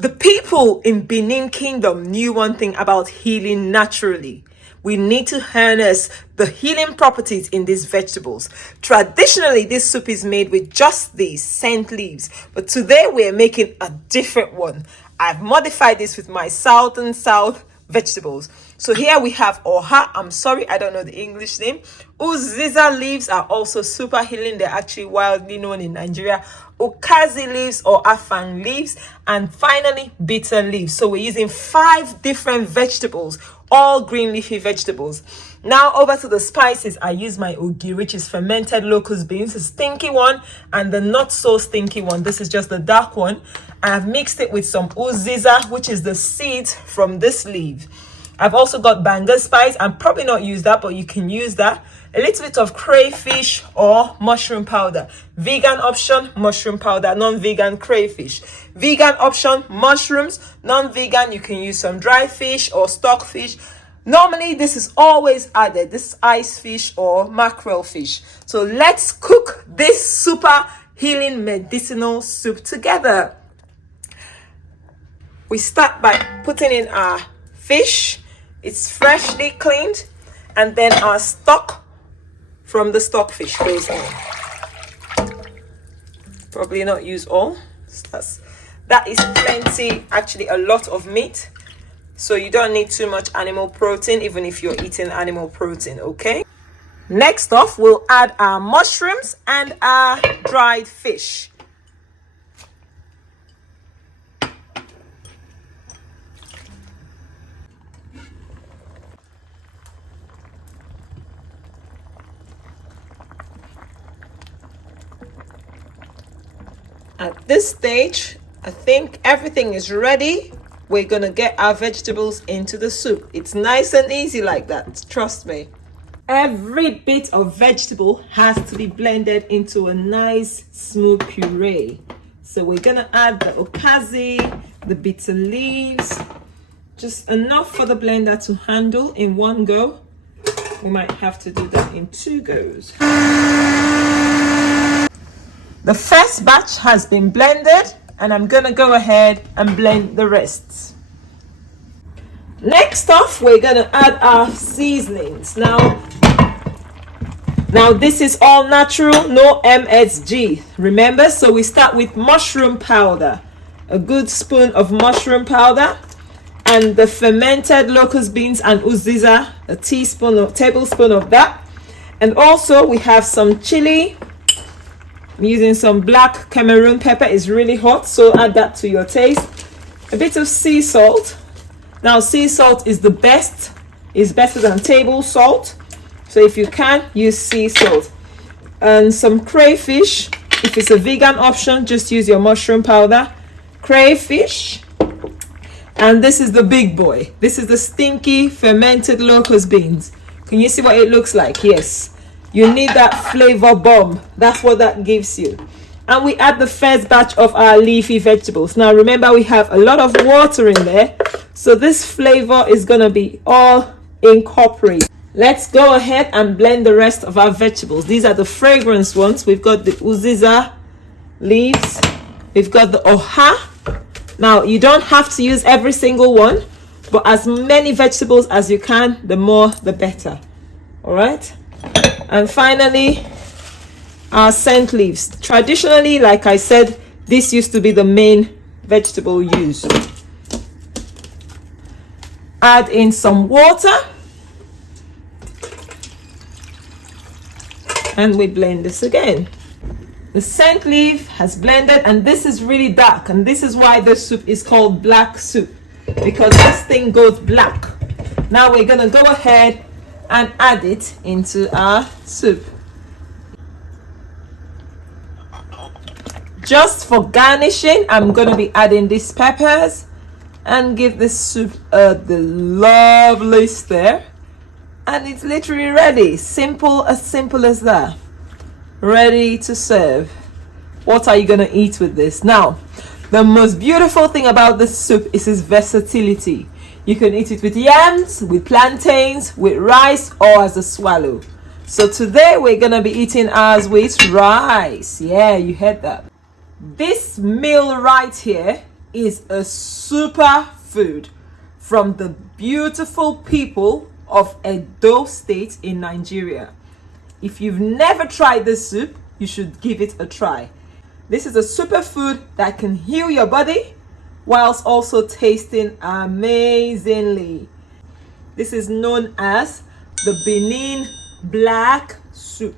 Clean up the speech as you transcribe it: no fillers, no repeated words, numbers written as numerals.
The people in Benin Kingdom knew one thing about healing naturally. We need to harness the healing properties in these vegetables. Traditionally, this soup is made with just these scent leaves, but today we're making a different one. I've modified this with my southern south vegetables. So here we have oha. I'm sorry, I don't know the English name. Uziza leaves are also super healing. They're actually widely known in Nigeria. Okazi leaves or afang leaves, and finally bitter leaves. So we're using 5 different vegetables, all green leafy vegetables. Now over to the spices. I use my ogi, which is fermented locust beans, the stinky one and the not so stinky one. This is just the dark one. I have mixed it with some uziza, which is the seeds from this leaf. I've also got banga spice. I'm probably not use that, but you can use that. A little bit of crayfish or mushroom powder. Vegan option, mushroom powder. Non-vegan, crayfish. Vegan option, mushrooms. Non-vegan, you can use some dry fish or stockfish. Normally, this is always added. This is ice fish or mackerel fish. So let's cook this super healing medicinal soup together. We start by putting in our fish. It's freshly cleaned, and then our stock from the stockfish goes in. Probably not use all. That is plenty, actually a lot of meat. So you don't need too much animal protein, even if you're eating animal protein, okay? Next off, we'll add our mushrooms and our dried fish. At this stage, I think everything is ready. We're gonna get our vegetables into the soup. It's nice and easy like that, trust me. Every bit of vegetable has to be blended into a nice smooth puree. So we're gonna add the okazi, the bitter leaves, just enough for the blender to handle in one go. We might have to do that in 2 goes. The first batch has been blended, and I'm gonna go ahead and blend the rest. Next off, we're gonna add our seasonings. Now this is all natural, no MSG. Remember, so we start with mushroom powder. A good spoon of mushroom powder, and the fermented locust beans and uziza, a tablespoon of that. And also we have some chili. I'm using some black Cameroon pepper. It's really hot, so add that to your taste. A bit of sea salt. Now sea salt is the best. It's better than table salt, so if you can, use sea salt. And some crayfish. If it's a vegan option, just use your mushroom powder. Crayfish. And this is the big boy. This is the stinky fermented locust beans. Can you see what it looks like? Yes. You need that flavor bomb. That's what that gives you. And we add the first batch of our leafy vegetables. Now remember, we have a lot of water in there, so this flavor is gonna be all incorporated. Let's go ahead and blend the rest of our vegetables. These are the fragrance ones. We've got the uziza leaves. We've got the oha. Now you don't have to use every single one, but as many vegetables as you can, the more the better. All right. And finally, our scent leaves. Traditionally, like I said, this used to be the main vegetable used. Add in some water. And we blend this again. The scent leaf has blended, and this is really dark. And this is why the soup is called black soup, because this thing goes black. Now we're going to go ahead and add it into our soup. Just for garnishing, I'm going to be adding these peppers and give this soup the lovely stir. And it's literally ready. Simple as that. Ready to serve. What are you going to eat with this? Now, the most beautiful thing about this soup is its versatility. You can eat it with yams, with plantains, with rice, or as a swallow. So today we're going to be eating ours with rice. Yeah, you heard that. This meal right here is a superfood from the beautiful people of Edo State in Nigeria. If you've never tried this soup, you should give it a try. This is a superfood that can heal your body whilst also tasting amazingly. This is known as the Benin black soup.